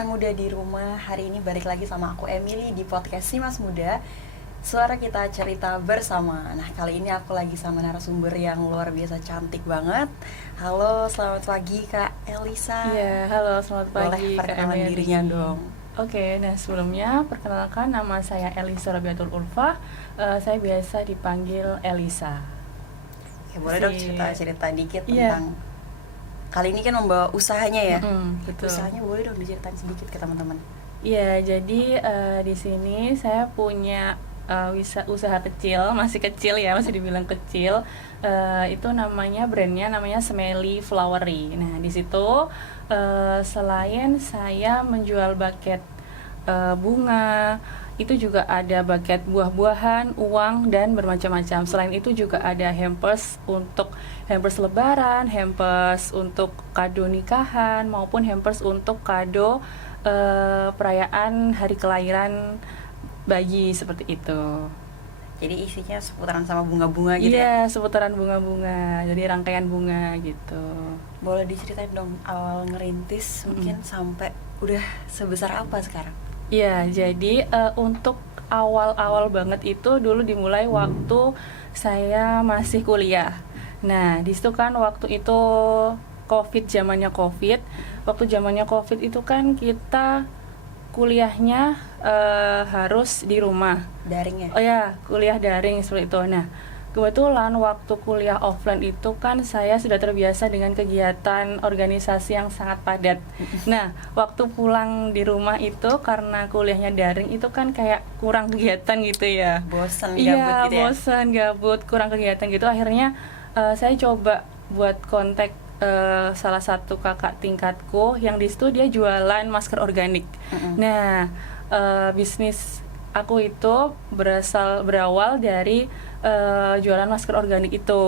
rekan muda di rumah. Hari ini balik lagi sama aku Emily di podcast Si Mas Muda. Suara kita cerita bersama. Nah, kali ini aku lagi sama narasumber yang luar biasa cantik banget. Halo, selamat pagi Kak Elisa. Iya, halo, selamat pagi. Boleh perkenalan dirinya dong. Oke, nah sebelumnya perkenalkan, nama saya Elisa Rabiatul Ulfah. Saya biasa dipanggil Elisa. Ya, boleh dong cerita dikit Iya. tentang kali ini kan membawa usahanya ya. Betul. Usahanya boleh dong diceritain sedikit ke teman-teman. Iya, jadi di sini saya punya usaha kecil, masih kecil ya, masih dibilang kecil. Itu brandnya namanya Smelly Flowery. Nah, di situ selain saya menjual buket bunga, itu juga ada buket buah-buahan, uang, dan bermacam-macam. Selain itu juga ada hampers lebaran, hampers untuk kado nikahan, maupun hampers untuk kado perayaan hari kelahiran bayi, seperti itu. Jadi isinya seputaran sama bunga-bunga gitu ya? Iya, seputaran bunga-bunga, jadi rangkaian bunga gitu. Boleh diceritain dong awal ngerintis mungkin sampai udah sebesar apa sekarang? Iya, jadi untuk awal-awal banget itu dulu dimulai waktu saya masih kuliah. Nah, di situ kan waktu itu zamannya COVID. Waktu zamannya COVID itu kan kita kuliahnya harus di rumah. Daring ya? Oh ya, kuliah daring seperti itu. Nah, kebetulan waktu kuliah offline itu kan saya sudah terbiasa dengan kegiatan organisasi yang sangat padat. Nah, waktu pulang di rumah itu karena kuliahnya daring itu kan kayak kurang kegiatan gitu ya. Bosan Iya, gabut gitu ya? bosan, gabut, kurang kegiatan gitu. Akhirnya saya coba buat kontak salah satu kakak tingkatku yang di situ dia jualan masker organik. Nah, bisnis aku itu berawal dari jualan masker organik itu.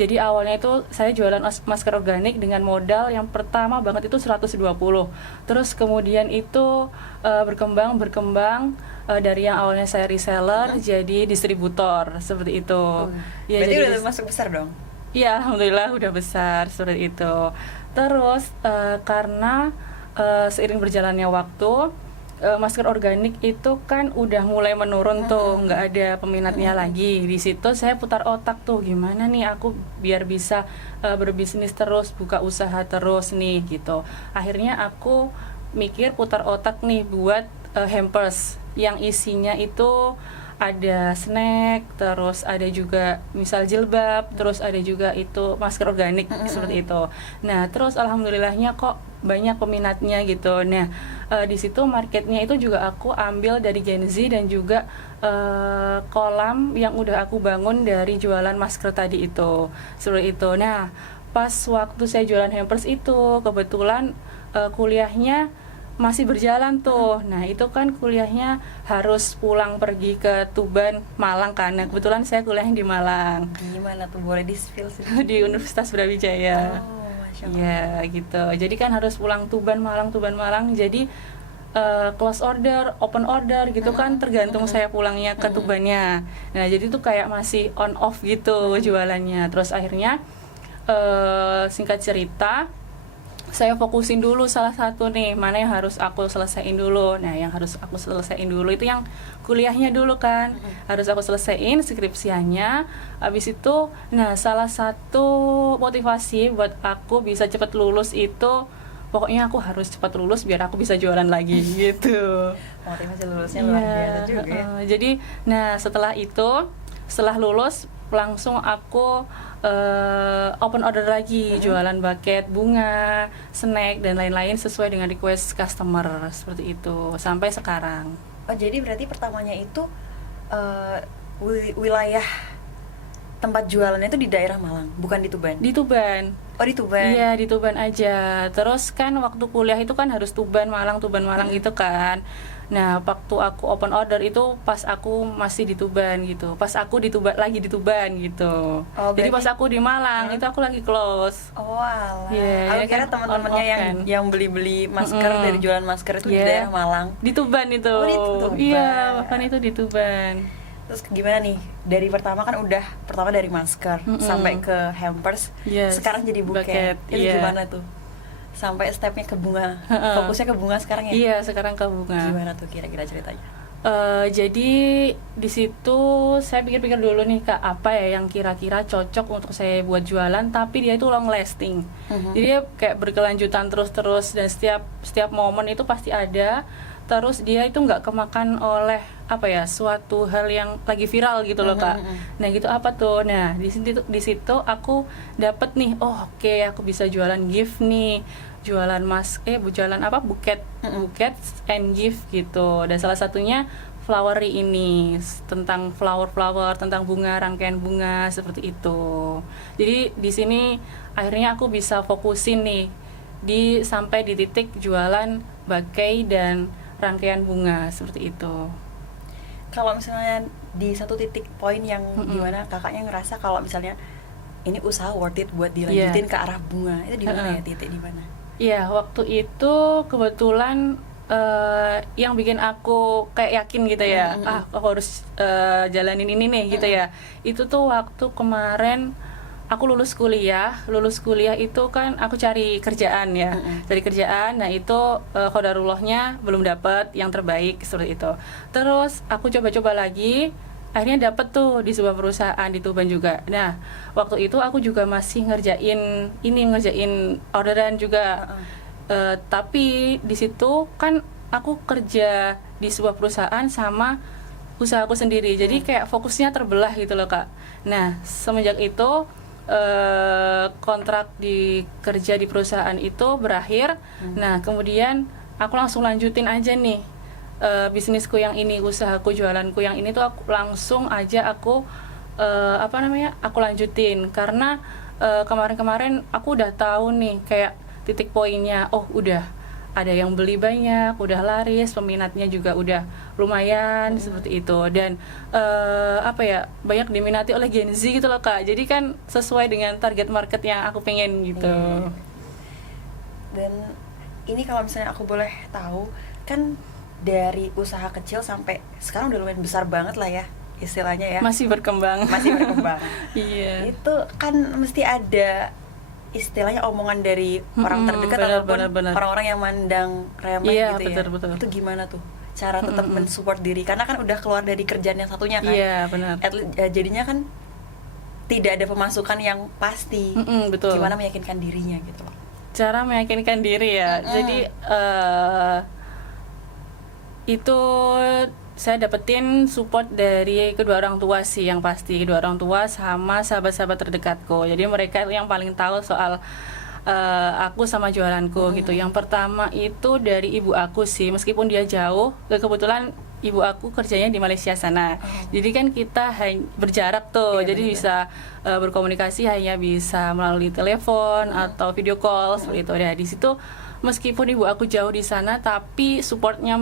Jadi awalnya itu saya jualan masker organik dengan modal yang pertama banget itu 120. Terus kemudian itu berkembang dari yang awalnya saya reseller jadi distributor, seperti itu. Ya, berarti udah masuk besar dong? Iya, alhamdulillah udah besar seperti itu. Terus karena seiring berjalannya waktu, masker organik itu kan udah mulai menurun tuh, nggak ada peminatnya lagi. Di situ saya putar otak tuh, gimana nih aku biar bisa berbisnis terus, buka usaha terus nih gitu. Akhirnya aku mikir putar otak nih buat hampers yang isinya itu ada snack, terus ada juga misal jilbab, terus ada juga itu masker organik seperti itu. Nah, terus alhamdulillahnya kok banyak peminatnya gitu. Nah, di situ marketnya itu juga aku ambil dari Gen Z dan juga kolam yang udah aku bangun dari jualan masker tadi itu. Seperti itu. Nah, pas waktu saya jualan hampers itu kebetulan kuliahnya masih berjalan tuh. Nah, itu kan kuliahnya harus pulang pergi ke Tuban, Malang kan. Nah, kebetulan saya kuliahnya di Malang. Gimana tuh, boleh di-spill sih? Di Universitas Brawijaya. Oh, Masya Allah. Ya, gitu. Jadi kan harus pulang Tuban, Malang. Jadi close order, open order gitu kan tergantung saya pulangnya ke Tubannya. Nah, jadi tuh kayak masih on off gitu jualannya. Terus akhirnya singkat cerita, saya fokusin dulu salah satu nih, mana yang harus aku selesaiin dulu. Nah, yang harus aku selesaiin dulu itu yang kuliahnya dulu kan. Harus aku selesaiin skripsiannya. Habis itu, nah salah satu motivasi buat aku bisa cepat lulus itu pokoknya aku harus cepat lulus biar aku bisa jualan lagi gitu. Motivasi lulusnya luar biasa juga ya. Jadi, nah setelah lulus langsung aku open order lagi, jualan buket bunga, snack dan lain-lain sesuai dengan request customer, seperti itu sampai sekarang. Oh, jadi berarti pertamanya itu wilayah tempat jualannya itu di daerah Malang, bukan di Tuban? Di Tuban. Oh, di Tuban. Iya, di Tuban aja. Terus kan waktu kuliah itu kan harus Tuban Malang gitu kan. Nah, waktu aku open order itu pas aku masih di Tuban gitu. Pas aku di Tuban gitu. Oh, jadi berarti pas aku di Malang itu aku lagi close. Oh, alah. Yeah, Aku kira kan teman-temannya yang beli-beli masker dari jualan masker itu di daerah Malang. Di Tuban itu. Oh, di Tuban. Iya, bahkan itu di Tuban. Terus gimana nih? Dari pertama dari masker sampai ke hampers. Yes, Sekarang jadi buket. Itu gimana tuh? sampai stepnya ke bunga. Fokusnya ke bunga sekarang ya? Iya, sekarang ke bunga. Gimana tuh kira-kira ceritanya? Jadi di situ saya pikir-pikir dulu nih Kak, apa ya yang kira-kira cocok untuk saya buat jualan tapi dia itu long lasting. Jadi dia kayak berkelanjutan terus-terus dan setiap momen itu pasti ada. Terus dia itu nggak kemakan oleh apa ya, suatu hal yang lagi viral gitu loh Kak. Nah gitu apa tuh? Nah di situ aku dapet nih, oh oke, aku bisa jualan gift nih, jualan jualan apa, buket and gift gitu. Dan salah satunya flowery ini, tentang flower tentang bunga, rangkaian bunga seperti itu. Jadi di sini akhirnya aku bisa fokusin nih sampai di titik jualan bouquet dan rangkaian bunga seperti itu. Kalau misalnya di satu titik poin yang gimana kakaknya ngerasa kalau misalnya ini usaha worth it buat dilanjutin ke arah bunga, itu di mana ya, titik di mana? Iya, waktu itu kebetulan yang bikin aku kayak yakin gitu ya, aku harus jalanin ini nih gitu ya. Itu tuh waktu kemarin aku lulus kuliah itu kan aku cari kerjaan ya, cari kerjaan. Nah itu qadarullahnya belum dapet yang terbaik seperti itu. Terus aku coba-coba lagi, akhirnya dapet tuh di sebuah perusahaan di Tuban juga. Nah waktu itu aku juga masih ngerjain orderan juga. Tapi di situ kan aku kerja di sebuah perusahaan sama usahaku sendiri, jadi kayak fokusnya terbelah gitu loh Kak. Nah semenjak itu kontrak kerja di perusahaan itu berakhir. Nah kemudian aku langsung lanjutin aja nih bisnisku yang ini, usahaku jualanku yang ini tuh aku langsung aja aku aku lanjutin karena kemarin aku udah tahu nih kayak titik poinnya, oh udah ada yang beli banyak, udah laris, peminatnya juga udah lumayan seperti itu. Dan banyak diminati oleh Gen Z gitu loh Kak. Jadi kan sesuai dengan target market yang aku pengen gitu. Dan ini kalau misalnya aku boleh tahu, kan dari usaha kecil sampai sekarang udah lumayan besar banget lah ya istilahnya ya. Masih berkembang. Iya. Itu kan mesti ada istilahnya omongan dari orang terdekat ataupun orang-orang yang mandang remeh gitu ya. Betul. Itu gimana tuh cara tetap mensupport diri, karena kan udah keluar dari kerjaan yang satunya kan. Iya, benar. Jadinya kan tidak ada pemasukan yang pasti. Betul. Gimana meyakinkan dirinya gitu loh. Cara meyakinkan diri ya. Jadi itu saya dapetin support dari kedua orang tua sih, yang pasti kedua orang tua sama sahabat-sahabat terdekatku. Jadi mereka yang paling tahu soal aku sama jualanku gitu. Yang pertama itu dari ibu aku sih, meskipun dia jauh, kebetulan ibu aku kerjanya di Malaysia sana. Jadi kan kita berjarak tuh, jadi bisa berkomunikasi hanya bisa melalui telepon atau video call seperti itu. Ya di situ meskipun ibu aku jauh di sana, tapi supportnya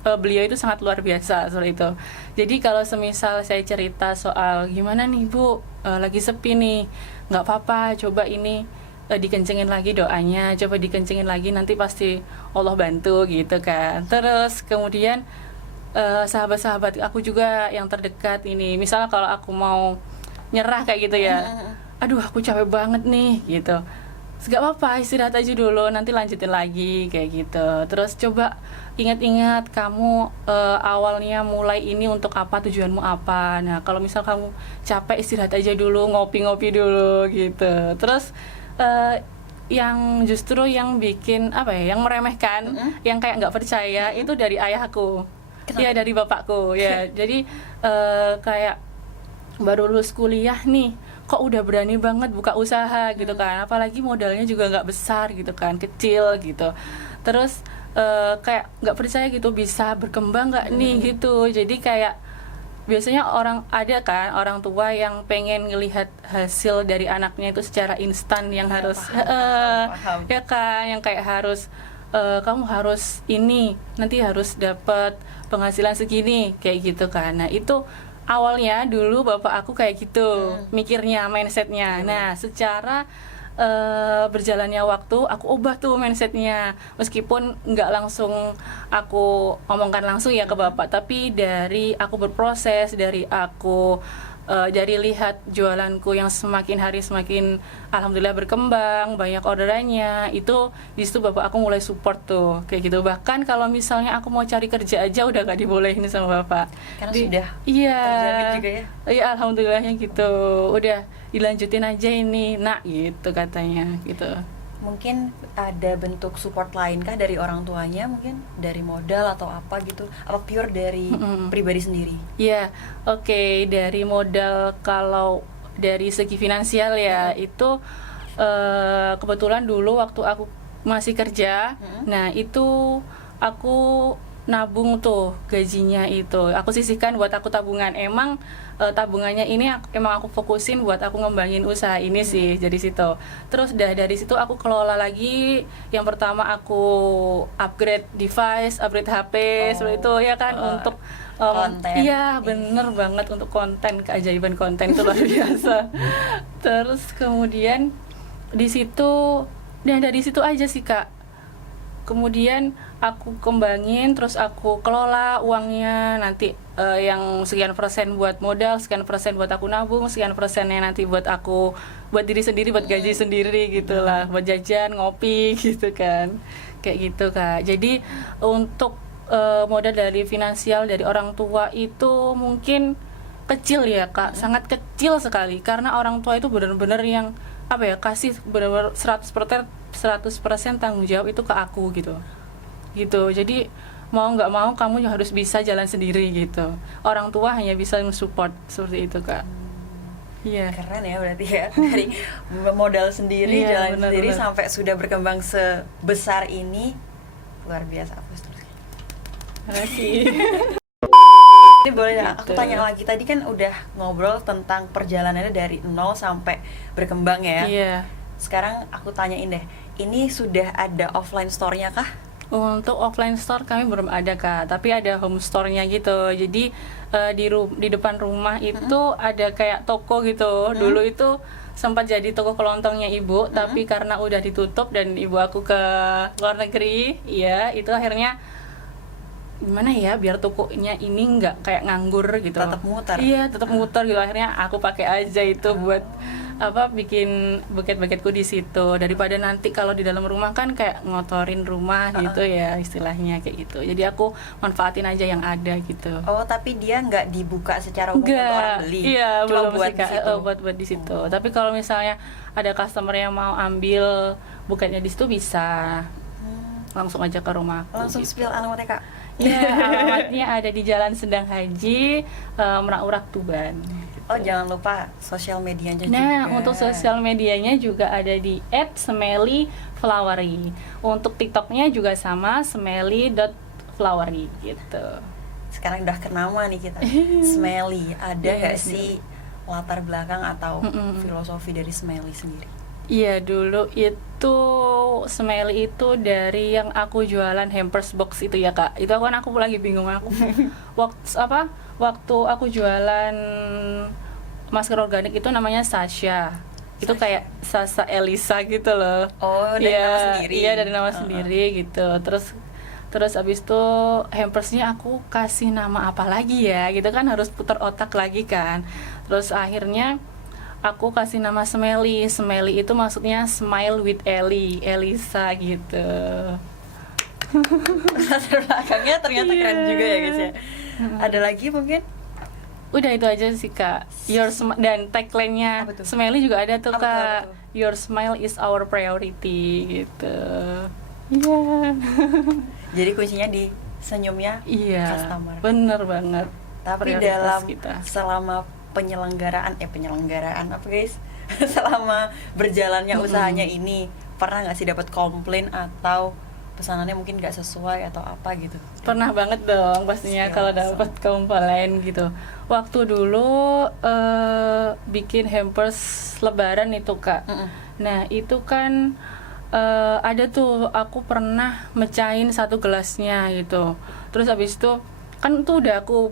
beliau itu sangat luar biasa seperti itu. Jadi kalau semisal saya cerita soal gimana nih Bu, lagi sepi nih, nggak apa-apa, coba ini dikencengin lagi doanya, coba dikencengin lagi, nanti pasti Allah bantu gitu kan. Terus kemudian sahabat-sahabat aku juga yang terdekat ini, misalnya kalau aku mau nyerah kayak gitu ya, aduh aku capek banget nih gitu, gak apa-apa, istirahat aja dulu, nanti lanjutin lagi kayak gitu. Terus coba ingat-ingat kamu awalnya mulai ini untuk apa, tujuanmu apa. Nah kalau misal kamu capek, istirahat aja dulu, ngopi-ngopi dulu gitu. Terus yang justru yang bikin yang meremehkan, yang kayak nggak percaya itu dari ayahku. Ya dari bapakku ya. Jadi kayak baru lulus kuliah nih, kok udah berani banget buka usaha gitu kan, apalagi modalnya juga nggak besar gitu kan, kecil gitu. Terus kayak nggak percaya gitu bisa berkembang nggak nih gitu. Jadi kayak biasanya ada kan orang tua yang pengen ngelihat hasil dari anaknya itu secara instan, yang harus paham. Ya kan, yang kayak harus kamu harus ini, nanti harus dapat penghasilan segini kayak gitu kan. Nah itu awalnya dulu bapak aku kayak gitu mikirnya, mindsetnya. Nah secara berjalannya waktu aku ubah tuh mindsetnya, meskipun nggak langsung aku omongkan langsung ya ke bapak, tapi dari aku berproses, dari aku dari lihat jualanku yang semakin hari semakin alhamdulillah berkembang, banyak orderannya, itu di situ bapak aku mulai support tuh kayak gitu. Bahkan kalau misalnya aku mau cari kerja aja udah gak dibolehin sama bapak. Karena sudah iya terjamin juga ya. Iya, alhamdulillahnya gitu. Udah dilanjutin aja ini, nak, gitu katanya gitu. Mungkin ada bentuk support lain kah dari orang tuanya, mungkin dari modal atau apa gitu, apa pure dari pribadi sendiri? Iya, oke, dari modal kalau dari segi finansial ya itu kebetulan dulu waktu aku masih kerja, nah itu aku nabung tuh gajinya itu, aku sisihkan buat aku tabungan. Emang tabungannya ini emang aku fokusin buat aku ngembangin usaha ini sih dari situ. Terus dari situ aku kelola lagi. Yang pertama aku upgrade device, upgrade HP seperti itu ya kan, untuk konten. Iya bener banget, untuk konten, keajaiban konten itu luar biasa. Terus kemudian di situ, nah dari situ aja sih Kak. Kemudian aku kembangin, terus aku kelola uangnya, nanti yang sekian persen buat modal, sekian persen buat aku nabung, sekian persennya nanti buat aku, buat diri sendiri, buat gaji sendiri gitulah, buat jajan, ngopi gitu kan, kayak gitu Kak. Jadi untuk modal dari finansial dari orang tua itu mungkin kecil ya Kak, sangat kecil sekali, karena orang tua itu benar-benar yang apa ya, kasih benar-benar 100% tanggung jawab itu ke aku gitu. Jadi mau nggak mau kamu harus bisa jalan sendiri gitu. Orang tua hanya bisa mensupport seperti itu Kak. Iya. Keren ya berarti ya, dari modal sendiri, Iya, jalan benar, sendiri benar. sampai sudah berkembang sebesar ini, luar biasa. Aku setuju. Terima kasih. Ini boleh nggak aku Gitu. tanya lagi, tadi kan udah ngobrol tentang perjalanannya dari nol sampai berkembang ya. Iya. Sekarang aku tanyain deh, ini sudah ada offline store-nya kah? Untuk offline store kami belum ada Kak, tapi ada home store-nya gitu. Jadi di depan rumah itu ada kayak toko gitu. Dulu itu sempat jadi toko kelontongnya ibu, tapi karena udah ditutup dan ibu aku ke luar negeri, ya itu akhirnya gimana ya biar tokonya ini nggak kayak nganggur gitu. Tetap muter. Iya, tetap muter gitu. Akhirnya aku pakai aja itu buat apa, bikin buket-buketku di situ, daripada nanti kalau di dalam rumah kan kayak ngotorin rumah gitu ya istilahnya kayak gitu. Jadi aku manfaatin aja yang ada gitu. Oh, tapi dia nggak dibuka secara umum untuk orang beli. Iya, Cuma belum buat sih, di Kak. situ. Buat di situ. Tapi kalau misalnya ada customer yang mau ambil buketnya di situ bisa langsung aja ke rumah. Langsung spill alamatnya Kak. Iya, alamatnya ada di Jalan Sendang Haji, Merak Tuban. Oh, jangan lupa sosial medianya juga. Nah, untuk sosial medianya juga ada di @smellyflowery. Untuk TikToknya juga sama, smelly.flowery gitu. Sekarang udah kenama nih kita. Smelly, ada nggak Yes, sih latar belakang atau filosofi dari Smelly sendiri? Iya, dulu itu Smelly itu dari yang aku jualan hampers box itu ya Kak. Itu kan aku lagi bingung aku waktu aku jualan masker organik itu namanya Sasha. Itu kayak Sasa Elisa gitu loh. Oh, dari Iya, nama sendiri. Iya, dari nama sendiri gitu. Terus abis itu hampersnya aku kasih nama apa lagi ya gitu kan, harus putar otak lagi kan. Terus akhirnya aku kasih nama Smelly. Smelly itu maksudnya smile with Ellie, Elisa gitu. Latar belakangnya ternyata keren juga ya guys ya. Ada lagi mungkin? Udah itu aja sih Kak. Dan tagline-nya Apa tuh? Smelly juga ada tuh Apa tuh, Kak. apa tuh? Your smile is our priority gitu. Iya. Jadi kuncinya di senyumnya Iya. customer. Bener banget. Tapi Prioritas dalam kita. selama penyelenggaraan apa guys? Selama berjalannya usahanya ini, pernah nggak sih dapat komplain atau pesanannya mungkin nggak sesuai atau apa gitu? Pernah banget dong pastinya Spill kalau langsung. dapat komplain gitu. Waktu dulu bikin hampers lebaran itu Kak. Nah itu kan ada tuh aku pernah mecahin satu gelasnya gitu. Terus habis itu kan tuh udah aku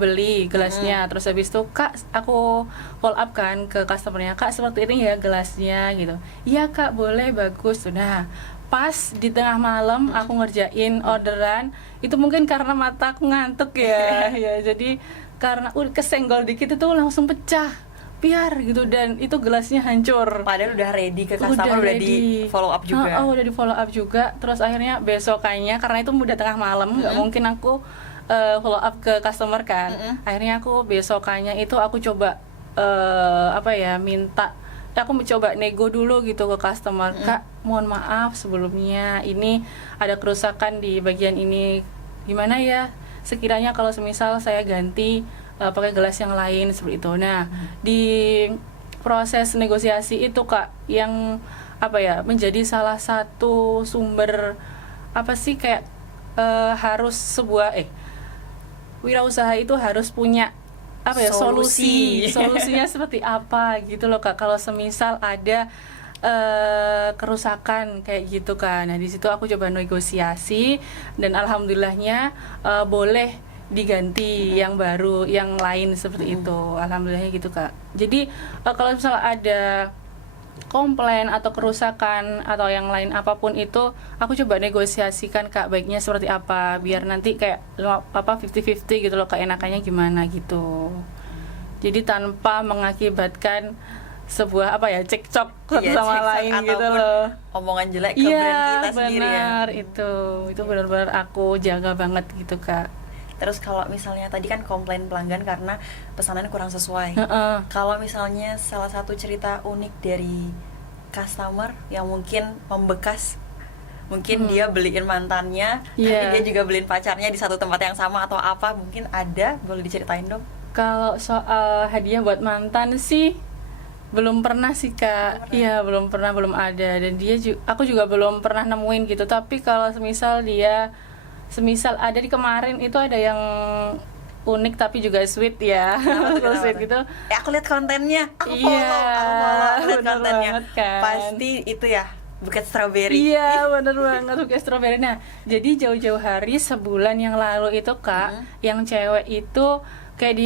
beli gelasnya. Terus habis itu Kak, aku follow up kan ke customernya, Kak seperti ini ya gelasnya gitu. Iya Kak, boleh, bagus. Sudah. Pas di tengah malam aku ngerjain orderan, itu mungkin karena mata aku ngantuk ya. Ya jadi karena kesenggol dikit itu langsung pecah biar gitu, dan itu gelasnya hancur. Padahal udah ready ke customer, udah di follow up juga. Udah di follow up juga. Terus akhirnya besokannya, karena itu udah tengah malam, nggak mungkin aku follow up ke customer kan. Akhirnya aku besokannya itu aku coba minta, aku mencoba nego dulu gitu ke customer. Kak, mohon maaf sebelumnya, ini ada kerusakan di bagian ini, gimana ya sekiranya kalau semisal saya ganti pakai gelas yang lain seperti itu. Nah, di proses negosiasi itu Kak, yang menjadi salah satu sumber kayak harus sebuah wirausaha itu harus punya solusinya seperti apa gitu loh Kak, kalau semisal ada kerusakan kayak gitu kan. Nah, di situ aku coba negosiasi dan alhamdulillahnya boleh diganti yang baru, yang lain seperti itu. Alhamdulillahnya gitu Kak. Jadi kalau misalnya ada komplain atau kerusakan atau yang lain apapun itu, aku coba negosiasikan Kak, baiknya seperti apa biar nanti kayak 50-50 gitu loh, keenakannya gimana gitu. Jadi tanpa mengakibatkan sebuah cekcok satu sama lain gitu loh, omongan jelek ke brand kita sendiri ya. Benar, itu benar-benar aku jaga banget gitu Kak. Terus kalau misalnya tadi kan komplain pelanggan karena pesanannya kurang sesuai. Kalau misalnya salah satu cerita unik dari customer yang mungkin membekas, mungkin dia beliin mantannya, tapi dia juga beliin pacarnya di satu tempat yang sama atau apa, mungkin ada, boleh diceritain dong? Kalau soal hadiah buat mantan sih belum pernah sih Kak. Iya, belum ada, dan aku juga belum pernah nemuin gitu. Tapi kalau semisal ada di kemarin itu ada yang unik tapi juga sweet ya. Sweet gitu. Aku lihat kontennya, aku follow lihat kontennya. Kan. Pasti itu ya, buket strawberry. Iya, bener banget, buket strawberry. Nah, jadi jauh-jauh hari, sebulan yang lalu itu Kak, yang cewek itu kayak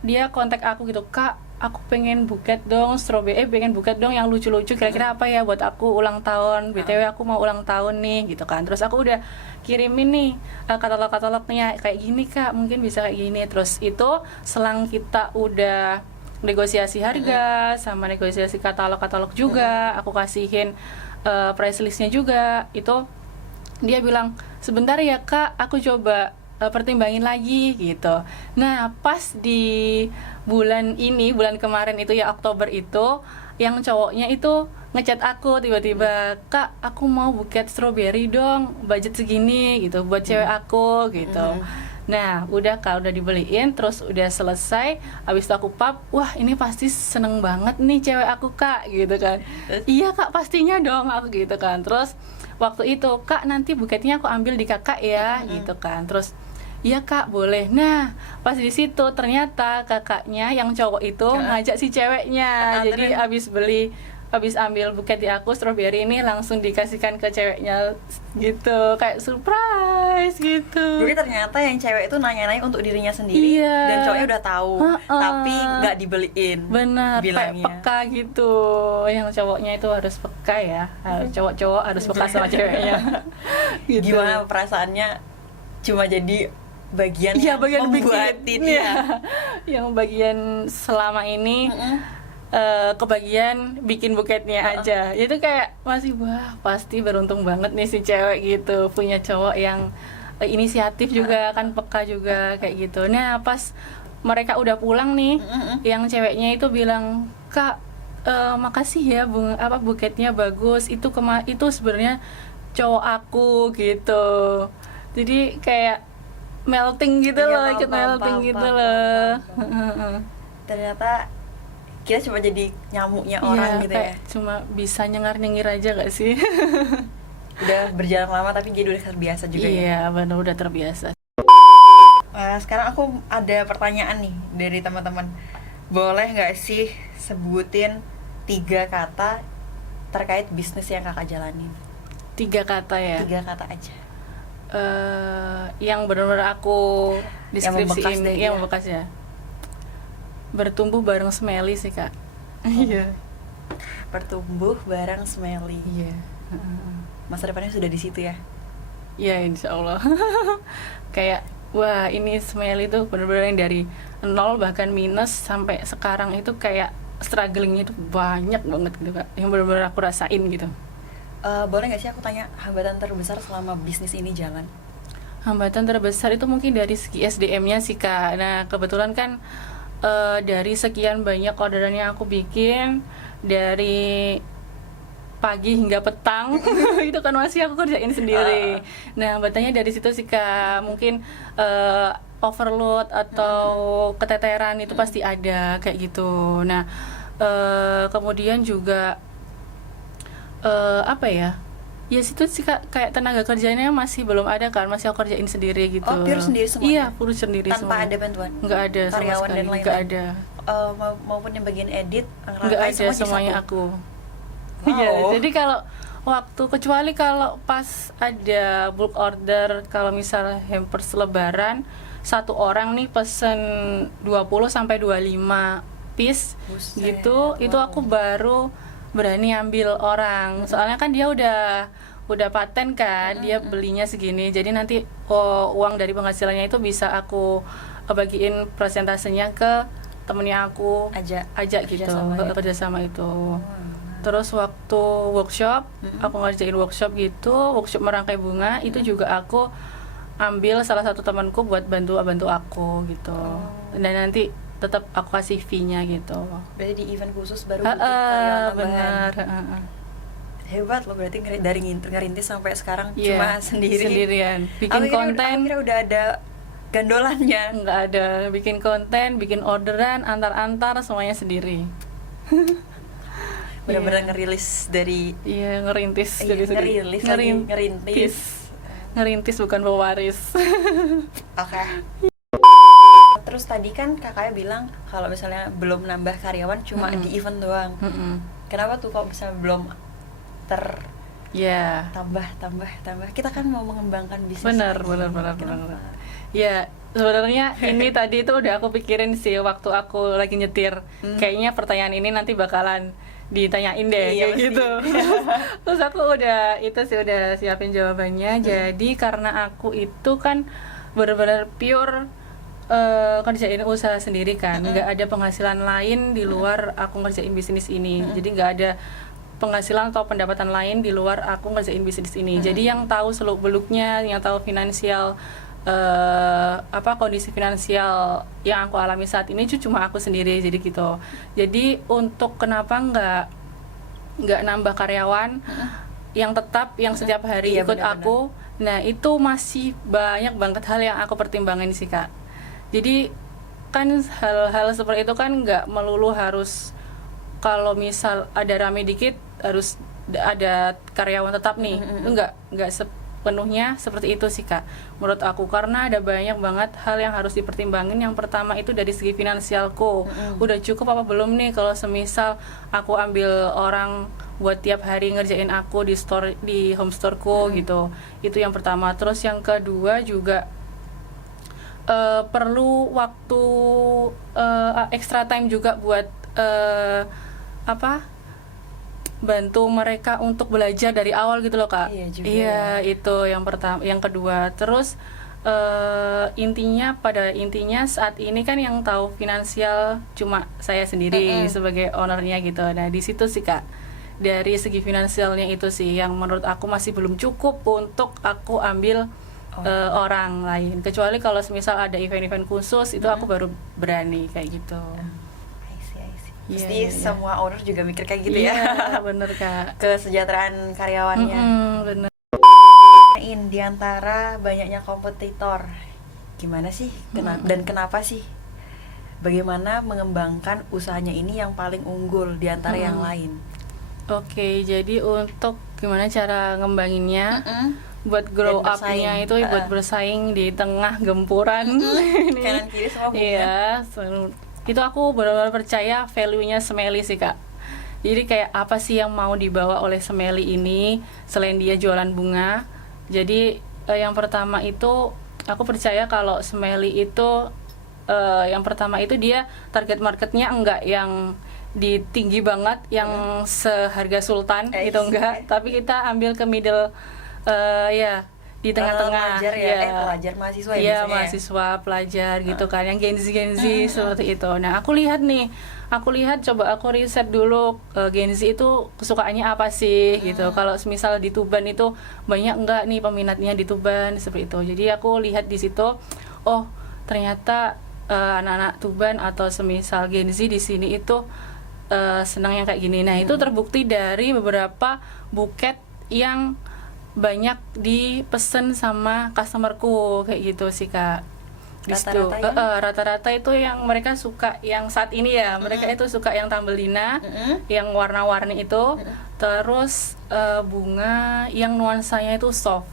dia kontak aku gitu, Kak, aku pengen buket dong strawberry, pengen buket dong yang lucu-lucu, kira-kira apa ya buat aku ulang tahun, BTW aku mau ulang tahun nih gitu kan. Terus aku udah kirimin nih katalog-katalognya kayak gini Kak, mungkin bisa kayak gini. Terus itu selang kita udah negosiasi harga sama negosiasi katalog-katalog juga, aku kasihin price listnya juga, itu dia bilang sebentar ya Kak, aku coba pertimbangin lagi gitu. Nah, pas di bulan kemarin itu ya, Oktober itu, yang cowoknya itu ngechat aku tiba-tiba, Kak, aku mau buket strawberry dong, budget segini gitu buat cewek aku gitu. Nah, udah dibeliin, terus udah selesai, habis itu aku pap, wah ini pasti seneng banget nih cewek aku Kak gitu kan. Iya Kak, pastinya dong aku gitu kan. Terus waktu itu, Kak nanti buketnya aku ambil di kakak ya gitu kan. Terus iya Kak, boleh. Nah, pas di situ ternyata kakaknya yang cowok itu ngajak si ceweknya. Jadi habis ambil buket di aku, strawberry ini langsung dikasihkan ke ceweknya gitu, kayak surprise gitu. Jadi ternyata yang cewek itu nanya-nanya untuk dirinya sendiri, dan cowoknya udah tahu, tapi nggak dibeliin. Benar, kayak peka gitu. Yang cowoknya itu harus peka ya, cowok-cowok harus peka sama ceweknya. Gitu. Gimana perasaannya cuma jadi bagian yang membuatin yang bagian selama ini kebagian bikin buketnya aja. Itu kayak masih wah, pasti beruntung banget nih si cewek gitu, punya cowok yang inisiatif juga kan, peka juga kayak gitu. Nah, pas mereka udah pulang nih, yang ceweknya itu bilang, Kak, makasih ya buketnya bagus, itu sebenarnya cowok aku gitu. Jadi kayak melting gitu loh, ikut melting gitu loh. Ternyata kita cuma jadi nyamuknya orang gitu ya. Cuma bisa nyengar-nyengir aja gak sih? Udah berjalan lama tapi jadi udah terbiasa juga ya. Iya, benar, udah terbiasa. Sekarang aku ada pertanyaan nih dari teman-teman. Boleh gak sih sebutin 3 kata terkait bisnis yang kakak jalanin? 3 kata ya? 3 kata aja. Yang benar-benar aku deskripsiin, yang membekas ya. Bertumbuh bareng Smelly sih Kak. Iya. Bertumbuh bareng Smelly. Iya. Masa depannya sudah di situ ya? Iya, insya Allah. Kayak wah, ini Smelly tuh benar-benar yang dari nol bahkan minus sampai sekarang itu kayak strugglingnya itu banyak banget gitu Kak, yang benar-benar aku rasain gitu. Boleh nggak sih aku tanya hambatan terbesar selama bisnis ini jalan? Hambatan terbesar itu mungkin dari segi SDM-nya sih Kak. Nah kebetulan kan dari sekian banyak orderan yang aku bikin dari pagi hingga petang itu kan masih aku kerjain sendiri. Nah hambatannya dari situ sih Kak, mungkin overload atau keteteran itu pasti ada kayak gitu. Nah kemudian juga apa ya? Ya situ sih Kak, kayak tenaga kerjanya masih belum ada kan, masih aku kerjain sendiri gitu. Oh, pure sendiri semuanya? Iya, pure sendiri Tanpa semuanya. ada bantuan? Nggak ada sama Karyawan sekali, dan lain-lain? nggak ada. Maupun yang bagian edit, Nggak rangkai, ada, semua di semuanya satu? aku. Wow. Iya, jadi kalau kecuali kalau pas ada bulk order, kalau misal hampers lebaran, satu orang nih pesen 20 sampai 25 piece Buset, gitu, itu wow. aku baru berani ambil orang. Soalnya kan dia udah paten kan, dia belinya segini. Jadi nanti uang dari penghasilannya itu bisa aku bagiin presentasenya ke temennya aku ajak gitu, kerjasama itu. Terus waktu workshop, aku ngerjain workshop gitu, workshop merangkai bunga, itu juga aku ambil salah satu temanku buat bantu aku gitu. Dan nanti tetap aku kasih fee-nya gitu. Berarti di event khusus baru butuh karyawan tambahan. Benar. Hebat loh, berarti dari ngerintis sampai sekarang Yeah, cuma sendirian. bikin konten. Akhirnya udah ada gandolannya. Nggak ada, bikin konten, bikin orderan, antar semuanya sendiri. Benar-benar ngerilis dari ngerintis iya, dari sendiri. Ngerintis bukan pewaris. Oke. Terus tadi kan kakaknya bilang kalau misalnya belum nambah karyawan cuma di event doang. Kenapa tuh kalau misalnya belum tambah? Kita kan mau mengembangkan bisnis. Benar. Ya, sebenarnya ini tadi itu udah aku pikirin sih waktu aku lagi nyetir. Kayaknya pertanyaan ini nanti bakalan ditanyain deh, iya, kayak gitu. Terus aku udah siapin jawabannya. Jadi karena aku itu kan benar-benar pure kerjain usaha sendiri kan, nggak ada penghasilan lain di luar aku ngerjain bisnis ini. Jadi nggak ada penghasilan atau pendapatan lain di luar aku ngerjain bisnis ini. Jadi yang tahu seluk-beluknya, yang tahu finansial kondisi finansial yang aku alami saat ini cuma aku sendiri, jadi gitu. Jadi untuk kenapa nggak nambah karyawan yang tetap, yang setiap hari ikut aku, nah itu masih banyak banget hal yang aku pertimbangin sih Kak. Jadi kan hal-hal seperti itu kan nggak melulu harus kalau misal ada rame dikit harus ada karyawan tetap nih. Itu nggak sepenuhnya seperti itu sih Kak, menurut aku, karena ada banyak banget hal yang harus dipertimbangin. Yang pertama itu dari segi finansialku, udah cukup apa belum nih kalau semisal aku ambil orang buat tiap hari ngerjain aku di home storeku gitu. Itu yang pertama. Terus yang kedua juga perlu waktu extra time juga buat bantu mereka untuk belajar dari awal gitu loh Kak. Iya juga. Iya, itu yang pertama. Yang kedua, terus pada intinya saat ini kan yang tahu finansial cuma saya sendiri sebagai ownernya gitu. Nah di situ sih Kak, dari segi finansialnya itu sih yang menurut aku masih belum cukup untuk aku ambil orang lain. Kecuali kalau misal ada event-event khusus itu aku baru berani kayak gitu. I see. Semua owner juga mikir kayak gitu ya. Bener Kak. Kesejahteraan karyawannya. Bener. Di antara banyaknya kompetitor, gimana sih dan kenapa sih? Bagaimana mengembangkan usahanya ini yang paling unggul di antara yang lain? Oke, jadi untuk gimana cara ngembanginnya, buat grow up-nya itu buat bersaing di tengah gempuran ini. Kanan kiri semua bunga. Iya, itu aku benar-benar percaya value-nya Smelly sih Kak. Jadi kayak apa sih yang mau dibawa oleh Smelly ini selain dia jualan bunga. Jadi yang pertama itu aku percaya kalau Smelly itu yang pertama itu dia target marketnya enggak yang tinggi banget, yang seharga Sultan itu enggak, tapi kita ambil ke middle di tengah-tengah. pelajar ya, pelajar mahasiswa ya Iya, biasanya ya? mahasiswa, pelajar gitu kan, yang Gen Z seperti itu. Nah, aku lihat coba aku riset dulu Gen Z itu kesukaannya apa sih gitu. Kalau semisal di Tuban itu banyak enggak nih peminatnya di Tuban seperti itu. Jadi aku lihat di situ, oh ternyata anak-anak Tuban atau semisal Gen Z di sini itu senang yang kayak gini. Nah, itu terbukti dari beberapa buket yang banyak dipesen sama customerku kayak gitu sih Kak. Di situ rata-rata itu yang mereka suka yang saat ini ya, mereka itu suka yang tambelina, yang warna-warni itu, terus bunga yang nuansanya itu soft.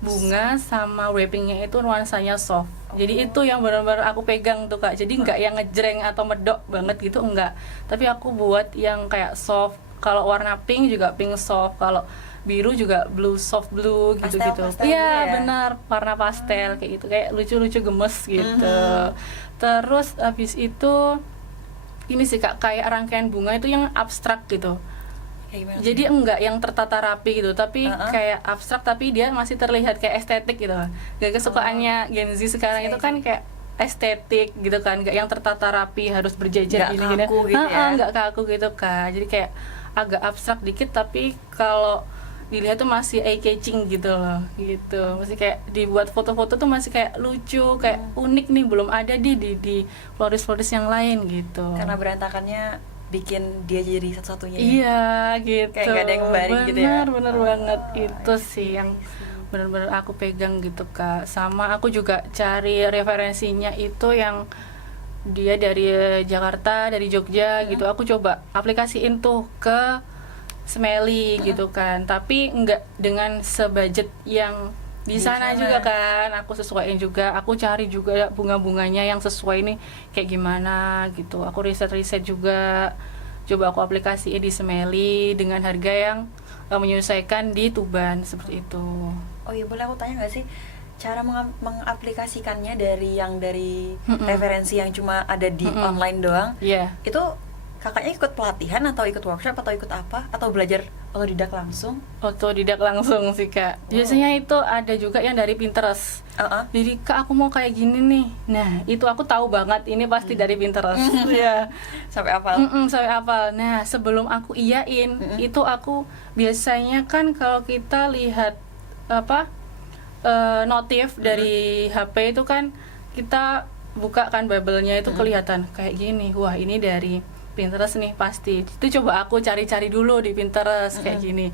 Bunga sama wrappingnya itu nuansanya soft. Jadi itu yang benar-benar aku pegang tuh Kak. Jadi nggak yang ngejreng atau medok banget gitu, enggak. Tapi aku buat yang kayak soft. Kalau warna pink juga pink soft. Kalau biru juga blue soft blue gitu-gitu. Iya, benar, warna pastel kayak gitu, kayak lucu-lucu gemes gitu. Terus habis itu ini sih Kak, kayak rangkaian bunga itu yang abstrak gitu. Jadi enggak yang tertata rapi gitu, tapi kayak abstrak tapi dia masih terlihat kayak estetik gitu. Gak kesukaannya Gen Z sekarang itu kan kayak estetik gitu kan, enggak yang tertata rapi harus berjajar gini-gini. Enggak kaku gitu Kak. Jadi kayak agak abstrak dikit tapi kalau dilihat tuh masih eye catching gitu loh, gitu. Masih kayak dibuat foto-foto tuh masih kayak lucu, kayak unik nih, belum ada di floris-floris yang lain gitu. Karena berantakannya bikin dia jadi satu-satunya. Iya, gitu. Kayak gak ada yang baring gitu ya. Bener banget. Itu sih yang bener-bener aku pegang gitu Kak. Sama aku juga cari referensinya itu yang dia dari Jakarta, dari Jogja gitu. Aku coba aplikasiin tuh ke Smelly gitu kan, tapi enggak dengan sebudget yang di sana juga kan. Aku sesuaiin juga, aku cari juga bunga-bunganya yang sesuai nih kayak gimana gitu. Aku riset-riset juga, coba aku aplikasiin di Smelly dengan harga yang menyesuaikan di Tuban seperti itu. Oh iya, boleh aku tanya nggak sih cara mengaplikasikannya dari referensi yang cuma ada di online doang? Itu kakaknya ikut pelatihan atau ikut workshop atau ikut apa? Atau belajar otodidak langsung? Otodidak langsung sih Kak. Biasanya itu ada juga yang dari Pinterest. Jadi Kak, aku mau kayak gini nih. Nah, itu aku tahu banget ini pasti dari Pinterest. Ya. Sampai hafal. Sampai hafal. Nah, sebelum aku iyain, itu aku biasanya kan kalau kita lihat notif dari HP itu kan kita buka kan Bible-nya itu kelihatan kayak gini. Wah, ini dari Pinterest nih pasti. Itu coba aku cari-cari dulu di Pinterest kayak gini.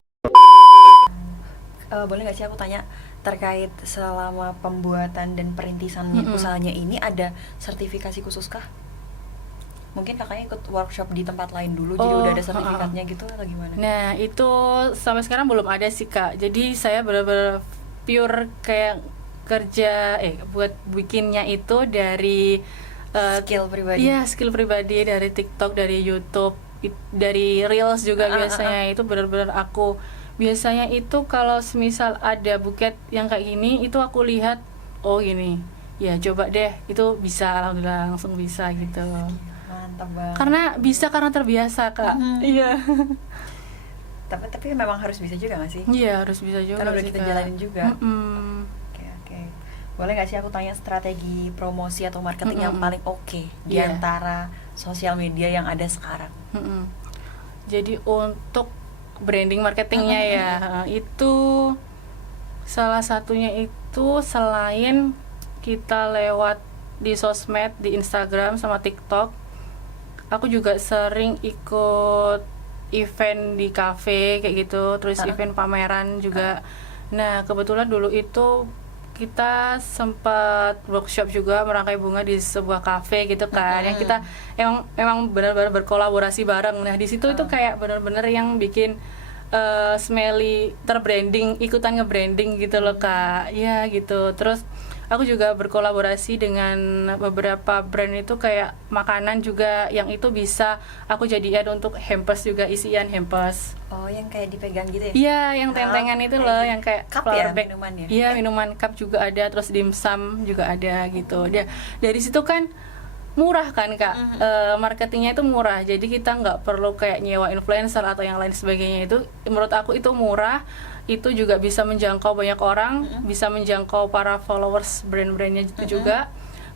Boleh nggak sih aku tanya terkait selama pembuatan dan perintisan usahanya ini ada sertifikasi khusus kah? Mungkin kakaknya ikut workshop di tempat lain dulu, jadi udah ada sertifikatnya gitu atau gimana? Nah, itu sampai sekarang belum ada sih Kak. Jadi saya benar-benar pure kayak kerja buat bikinnya itu dari skill pribadi. Iya, skill pribadi dari TikTok, dari YouTube, dari Reels juga biasanya. Itu benar-benar aku biasanya itu kalau semisal ada buket yang kayak gini, itu aku lihat, oh gini, ya coba deh, itu bisa, alhamdulillah langsung bisa gitu. Mantap banget. Karena terbiasa Kak. Iya. Tapi memang harus bisa juga nggak sih? Iya, harus bisa juga. Karena udah kita jalanin juga. Oke. Boleh nggak sih aku tanya strategi promosi atau marketing yang paling oke di antara sosial media yang ada sekarang? Jadi untuk branding marketingnya ya, itu salah satunya itu selain kita lewat di sosmed, di Instagram sama TikTok, aku juga sering ikut event di cafe kayak gitu, terus event pameran juga. Nah, kebetulan dulu itu kita sempat workshop juga merangkai bunga di sebuah kafe gitu kan, yang kita emang benar-benar berkolaborasi bareng. Nah, di situ itu kayak benar-benar yang bikin Smelly terbranding, ikutan nge-branding gitu loh Kak. Ya gitu. Terus aku juga berkolaborasi dengan beberapa brand itu kayak makanan juga, yang itu bisa aku jadikan untuk hampers juga, isian hampers. Oh, yang kayak dipegang gitu ya? Iya, yang tentengan itu loh, yang kayak cup flower ya, bag. minuman ya? Iya, minuman cup juga ada, terus dimsum juga ada gitu. Dari situ kan murah kan Kak, marketingnya itu murah, jadi kita nggak perlu kayak nyewa influencer atau yang lain sebagainya. Itu menurut aku itu murah, itu juga bisa menjangkau banyak orang, bisa menjangkau para followers brand-brandnya itu juga.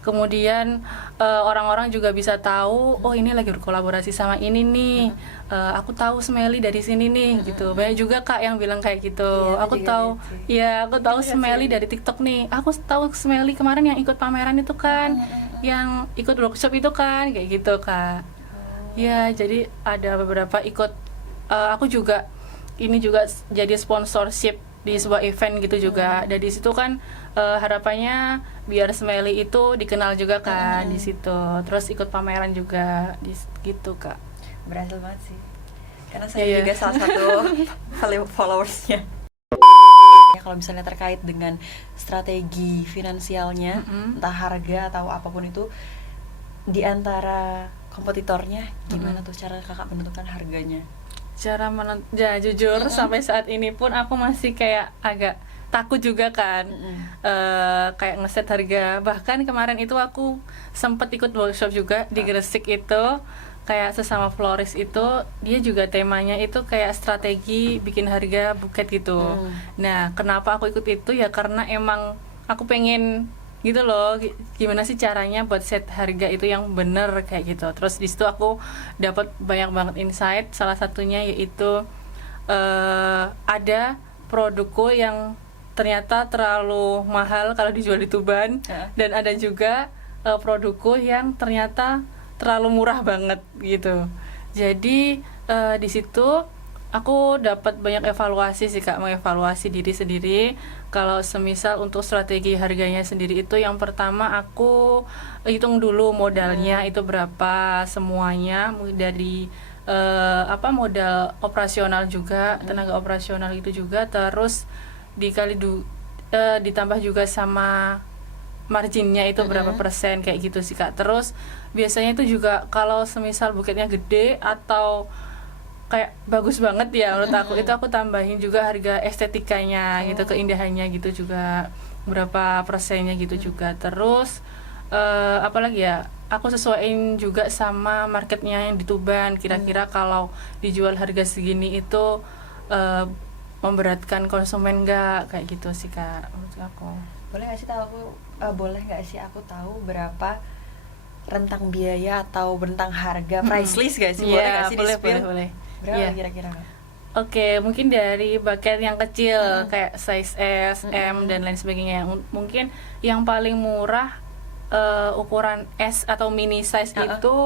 Kemudian orang-orang juga bisa tahu, oh ini lagi berkolaborasi sama ini nih, aku tahu Smelly dari sini nih, gitu. Banyak juga Kak yang bilang kayak gitu. Iya, Aku juga tahu, lihat sih. ya aku tahu Lihat Smelly sih. dari TikTok nih. Aku tahu Smelly kemarin yang ikut pameran itu kan, yang ikut workshop itu kan, kayak gitu Kak. Ya, jadi ada beberapa ikut. Aku juga ini juga jadi sponsorship di sebuah event gitu juga. Dan di situ kan harapannya biar Smelly itu dikenal juga kan di situ. Terus ikut pameran juga gitu Kak. Berhasil banget sih. Karena saya Iya. juga salah satu followersnya. Ya, kalau misalnya terkait dengan strategi finansialnya, entah harga atau apapun itu, di antara kompetitornya, gimana tuh cara kakak menentukan harganya? Cara ya jujur sampai saat ini pun aku masih kayak agak takut juga kan, kayak ngeset harga. Bahkan kemarin itu aku sempet ikut workshop juga di Gresik itu, kayak sesama florist itu, dia juga temanya itu kayak strategi bikin harga buket gitu. Nah, kenapa aku ikut itu ya karena emang aku pengen gitu loh, gimana sih caranya buat set harga itu yang bener kayak gitu. Terus di situ aku dapat banyak banget insight. Salah satunya yaitu ada produkku yang ternyata terlalu mahal kalau dijual di Tuban, dan ada juga produkku yang ternyata terlalu murah banget gitu. Jadi di situ aku dapat banyak evaluasi sih Kak, mengevaluasi diri sendiri. Kalau semisal untuk strategi harganya sendiri itu, yang pertama aku hitung dulu modalnya itu berapa semuanya, dari modal operasional juga, tenaga operasional itu juga, terus dikali ditambah juga sama marginnya itu berapa persen kayak gitu sih Kak. Terus biasanya itu juga kalau semisal buketnya gede atau kayak bagus banget ya menurut aku, itu aku tambahin juga harga estetikanya gitu, keindahannya gitu juga, berapa persennya gitu juga. Terus apalagi ya, aku sesuaiin juga sama marketnya yang di Tuban, kira-kira kalau dijual harga segini itu memberatkan konsumen nggak, kayak gitu sih Kak menurut aku. Boleh nggak sih aku tahu berapa rentang biaya atau rentang harga, price list gak sih? Boleh nggak sih di-spill? Boleh. Berapa Iya. kira-kira? Oke, mungkin dari bucket yang kecil kayak size S, M dan lain sebagainya. Mungkin yang paling murah ukuran S atau mini size itu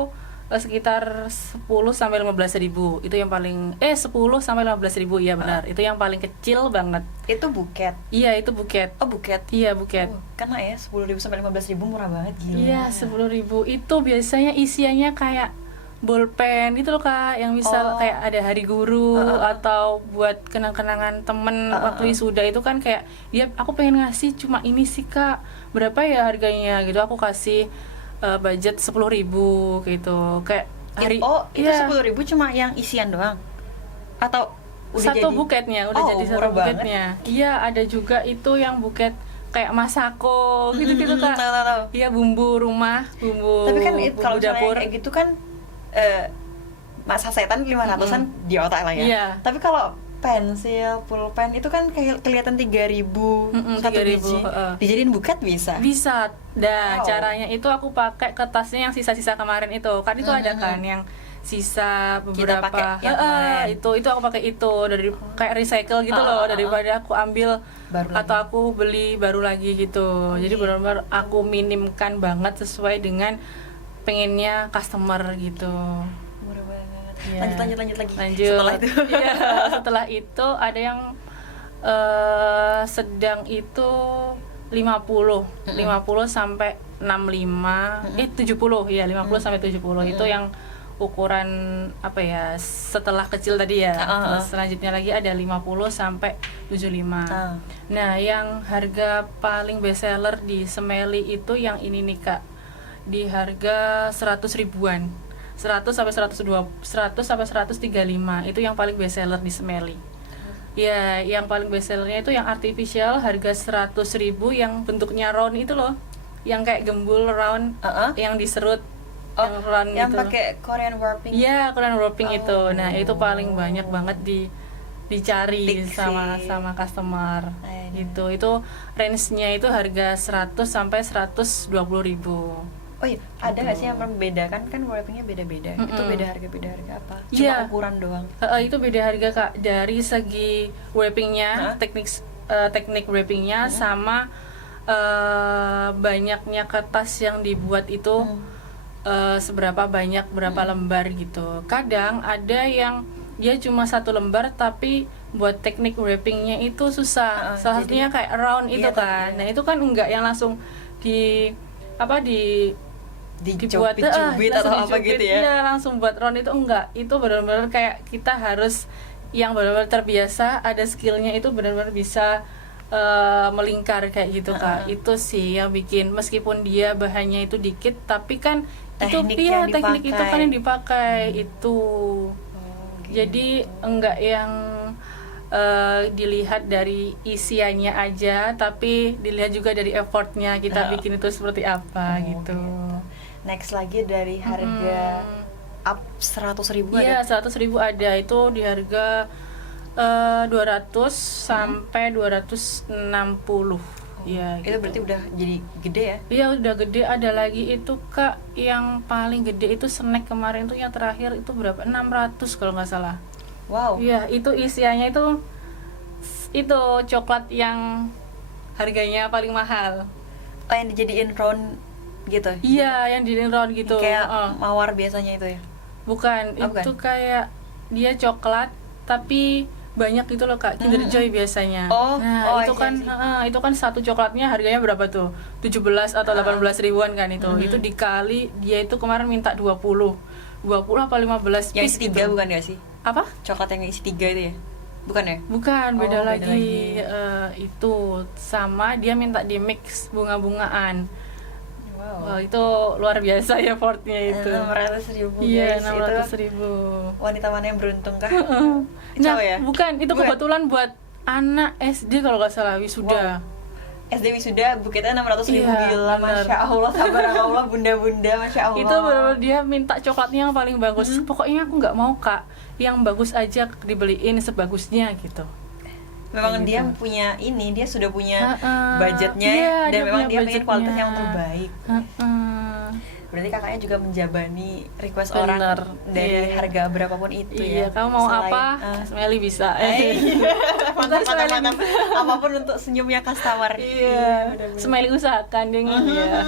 sekitar 10 sampai 15.000. Itu yang paling 10 sampai 15.000, iya benar. Itu yang paling kecil banget. Itu buket. Iya, itu buket. Oh, buket. Iya, buket. Karena ya 10.000 sampai 15.000 murah banget, gila. Iya, 10.000. Itu biasanya isiannya kayak bolpen gitu loh Kak, yang misal kayak ada hari guru atau buat kenang-kenangan temen waktu wisuda itu kan, kayak aku pengen ngasih cuma ini sih Kak, berapa ya harganya gitu, aku kasih budget 10.000 gitu, kayak hari itu 10.000 cuma yang isian doang atau udah satu jadi buketnya udah jadi satu murah banget. buketnya. Iya, ada juga itu yang buket kayak masako gitu-gitu Kak. Tahu. Iya, bumbu rumah, Tapi kan kalau dapur kayak gitu kan masa setan 500-an di otak lah ya. Iya. Tapi kalau pensil, pulpen itu kan kayak kelihatan 3.000 satu 3.000, biji. Dijadiin buket bisa. Bisa. Nah, Wow. caranya itu aku pakai kertasnya yang sisa-sisa kemarin itu. Kan itu ada kan yang sisa beberapa. pakai yang kemarin. Itu aku pakai itu dari kayak recycle gitu loh, daripada aku ambil Baru atau lagi. aku beli baru lagi gitu. Jadi benar-benar aku minimkan banget sesuai dengan pengennya customer gitu. Murah banget. Iya. Lanjut lagi. Lanjut. Setelah itu. Iya, setelah itu ada yang sedang itu 50 sampai 65, 70 ya, 50 sampai 70 itu yang ukuran apa ya, setelah kecil tadi ya. Terus selanjutnya lagi ada 50 sampai 75. Nah, yang harga paling best seller di Smelly itu yang ini nih Kak, di harga 100 ribuan, 100 sampai 135 itu yang paling best seller di Smelly. Ya, yang paling best sellernya itu yang artificial, harga 100.000, yang bentuknya round itu loh, yang kayak gembul round, yang diserut, yang round yang gitu. pakai Korean warping. Iya, Korean warping itu. Nah, itu paling banyak banget di dicari Cantik sama sih. customer. Aduh. Itu range-nya itu harga 100 sampai 120.000. Oh iya, ada nggak sih Gitu. yang membedakan, kan wrappingnya beda-beda? Itu Mm-mm. beda harga apa? Cuma Iya. ukuran doang? Itu beda harga Kak, dari segi wrappingnya, Hah? teknik wrappingnya, sama banyaknya kertas yang dibuat itu, Hmm. seberapa banyak, berapa lembar gitu. Kadang ada yang dia cuma 1 lembar tapi buat teknik wrappingnya itu susah. Salah Jadi- satunya kayak round itu Iya, kan. iya. Nah itu kan enggak yang langsung di apa dibuat Dijubit atau langsung apa dijubit, gitu ya? iya, langsung buat round itu enggak. Itu benar-benar kayak kita harus yang benar-benar terbiasa, ada skillnya, itu benar-benar bisa melingkar kayak gitu Kak. Itu sih yang bikin, meskipun dia bahannya itu dikit tapi kan Teknik itu yang teknik itu kan yang dipakai itu. Oh, Jadi gitu. enggak yang dilihat dari isiannya aja, tapi dilihat juga dari effortnya kita bikin itu seperti apa Oh, gitu. Next lagi dari harga up 100.000 Iya, ada? 100.000 ada, itu di harga 200 sampai 260. Ya, Itu gitu. berarti udah jadi gede ya? Iya, udah gede. Ada lagi itu Kak, yang paling gede itu snack kemarin tuh, yang terakhir itu berapa? 600 kalau nggak salah. Wow. Iya, itu isiannya itu coklat yang harganya paling mahal. Oh, yang dijadiin round gitu? Iya, yang di round gitu. Kayak Heeh. mawar biasanya itu ya? Bukan, Oh, bukan. itu kayak dia coklat tapi banyak gitu loh Kak, Kinder Joy biasanya. Oh, Nah, oh, itu I kan see. itu kan satu coklatnya harganya berapa tuh? 17 atau 18 ribuan kan itu. Itu dikali dia itu kemarin minta 20 apa 15 Yang piece isi 3 gitu. bukan ya sih? Apa? Coklat yang isi 3 itu ya? Bukan ya? Bukan, Oh, beda beda lagi. lagi. Itu sama dia minta di mix bunga-bungaan. Wow. Wah, itu luar biasa ya effortnya itu. 600.000 Iya, guys. 600.000. Itu wanita mana yang beruntung kah? Nah, Cowok ya? bukan, itu Bukan. kebetulan buat anak SD kalau nggak salah, wisuda. SD wisuda bukitnya 600.000. Iya, Gila, bener. Masya Allah, Allah, bunda-bunda, Masya Allah. Itu benar-benar dia minta coklatnya yang paling bagus. Pokoknya aku nggak mau Kak, yang bagus aja dibeliin sebagusnya gitu. Memang Kayak dia gitu. punya ini, dia sudah punya Heeh. budgetnya, Iya, dan dia memang punya dia pengen kualitas budgetnya. yang terbaik. Berarti kakaknya juga menjabani request Bener, orang dari iya. harga berapapun itu Iya, ya. kamu mau Selain, apa? Smelly bisa. mantap, Smelly mantap. Apapun untuk senyumnya customer. Iya, bener-bener. Smelly usahakan deh. Iya.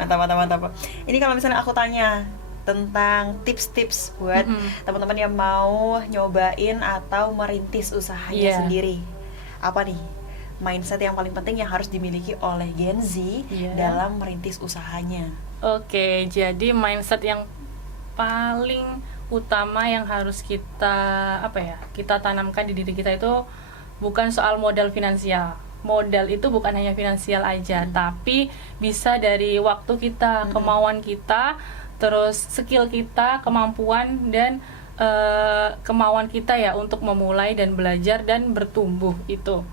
Mantap. Ini kalau misalnya aku tanya tentang tips-tips buat teman-teman yang mau nyobain atau merintis usahanya Iya. sendiri, apa nih mindset yang paling penting yang harus dimiliki oleh Gen Z Iya. dalam merintis usahanya? Oke, jadi mindset yang paling utama yang harus kita tanamkan di diri kita itu bukan soal modal finansial. Modal itu bukan hanya finansial aja, tapi bisa dari waktu kita, kemauan kita, terus skill kita, kemampuan dan kemauan kita ya untuk memulai dan belajar dan bertumbuh itu.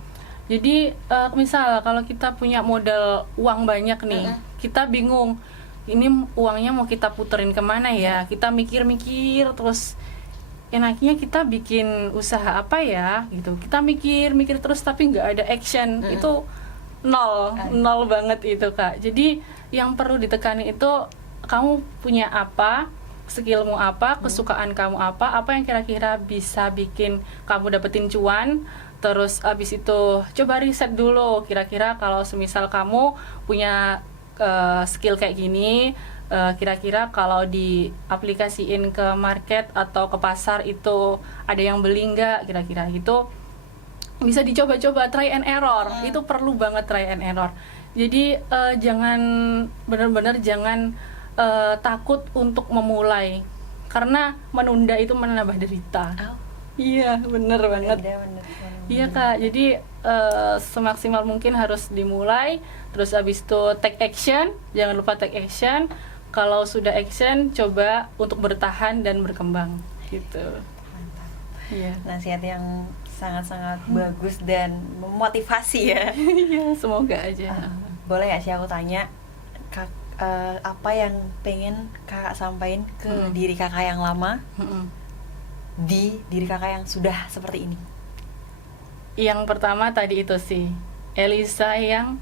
Jadi misal kalau kita punya modal uang banyak nih, kita bingung ini uangnya mau kita puterin kemana ya, kita mikir-mikir terus enaknya kita bikin usaha apa ya gitu, kita mikir terus tapi nggak ada action. Itu nol banget itu Kak. Jadi yang perlu ditekani itu kamu punya apa, skillmu apa, kesukaan kamu apa yang kira-kira bisa bikin kamu dapetin cuan. Terus abis itu coba riset dulu, kira-kira kalau semisal kamu punya skill kayak gini, kira-kira kalau diaplikasiin ke market atau ke pasar itu ada yang beli nggak, kira-kira gitu. Bisa dicoba-coba, try and error. Itu perlu banget try and error. Jadi benar-benar jangan takut untuk memulai, karena menunda itu menambah derita. Iya, bener banget. Iya Kak, jadi semaksimal mungkin harus dimulai, terus abis itu take action, jangan lupa take action. Kalau sudah action, coba untuk bertahan dan berkembang gitu. Mantap. Iya. Nasihat yang sangat-sangat bagus dan memotivasi ya. Iya, semoga aja. Boleh gak sih aku tanya, apa yang pengen kakak sampaikan ke diri kakak yang lama? di diri kakak yang sudah seperti ini? Yang pertama tadi itu sih, Elisa yang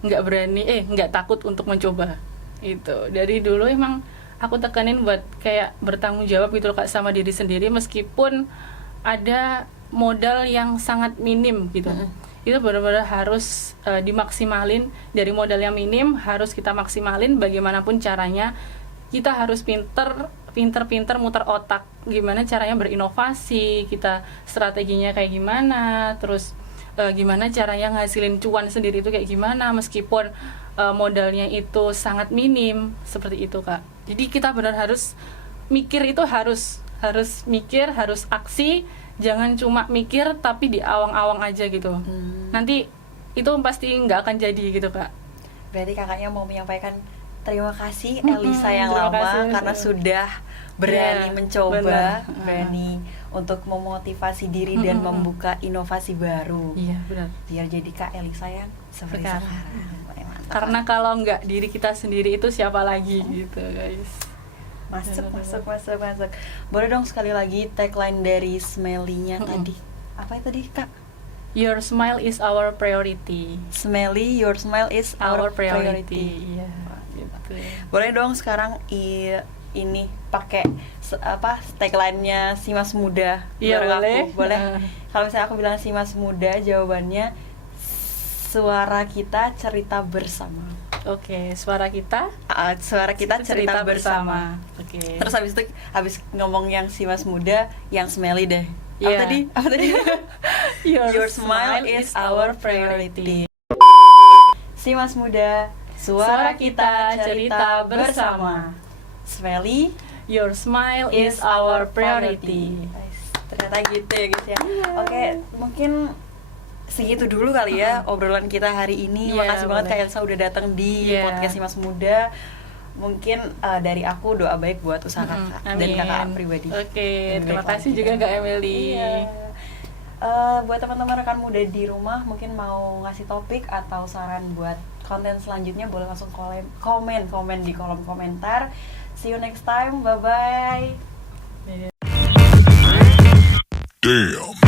nggak takut untuk mencoba. Itu dari dulu emang aku tekanin buat kayak bertanggung jawab gitu loh Kak sama diri sendiri, meskipun ada modal yang sangat minim gitu. Itu benar-benar harus dimaksimalin. Dari modal yang minim harus kita maksimalin bagaimanapun caranya. Kita harus pinter muter otak, gimana caranya berinovasi, kita strateginya kayak gimana, terus gimana caranya ngasilin cuan sendiri itu kayak gimana, meskipun modalnya itu sangat minim, seperti itu Kak. Jadi kita benar harus mikir, itu harus mikir, harus aksi, jangan cuma mikir tapi di awang-awang aja gitu. Nanti itu pasti nggak akan jadi gitu Kak. Berarti kakaknya mau menyampaikan terima kasih Elisa yang lama kasih, karena sudah berani mencoba, benar. berani untuk memotivasi diri dan membuka inovasi baru. Iya benar. Biar jadi Kak Elisa yang seperti Sekarang. sekarang. Karena kalau nggak diri kita sendiri itu siapa lagi gitu guys. Masuk. Boleh dong sekali lagi tagline dari Smelly-nya tadi. Apa itu tadi Kak? Your smile is our priority. Smelly, your smile is our priority. Iya, gitu. Boleh dong sekarang ini pakai tagline-nya si Mas Muda. Iya, bareng boleh. aku. Boleh. Kalau misalnya aku bilang si Mas Muda, jawabannya suara kita cerita bersama. Oke, suara kita Suara kita cerita bersama. Oke. Terus habis ngomong yang si Mas Muda, yang Smelly deh. Iya. Apa tadi? Your smile is our priority. Si Mas Muda, suara kita cerita bersama. Smelly, Your smile is our priority. Ternyata gitu ya guys ya. Oke, mungkin segitu dulu kali ya obrolan kita hari ini. Iya, Makasih banget boleh. Kak Elsa udah datang di Iya. podcast Si Mas Muda. Mungkin dari aku doa baik buat usaha kakak dan Amin. kakak pribadi. Oke, Lebih terima baik kasih lagi juga ya. Kak Emily. Iya. Buat teman-teman rekan muda di rumah, mungkin mau ngasih topik atau saran buat konten selanjutnya, boleh langsung komen di kolom komentar. See you next time, bye bye. Iya. Damn.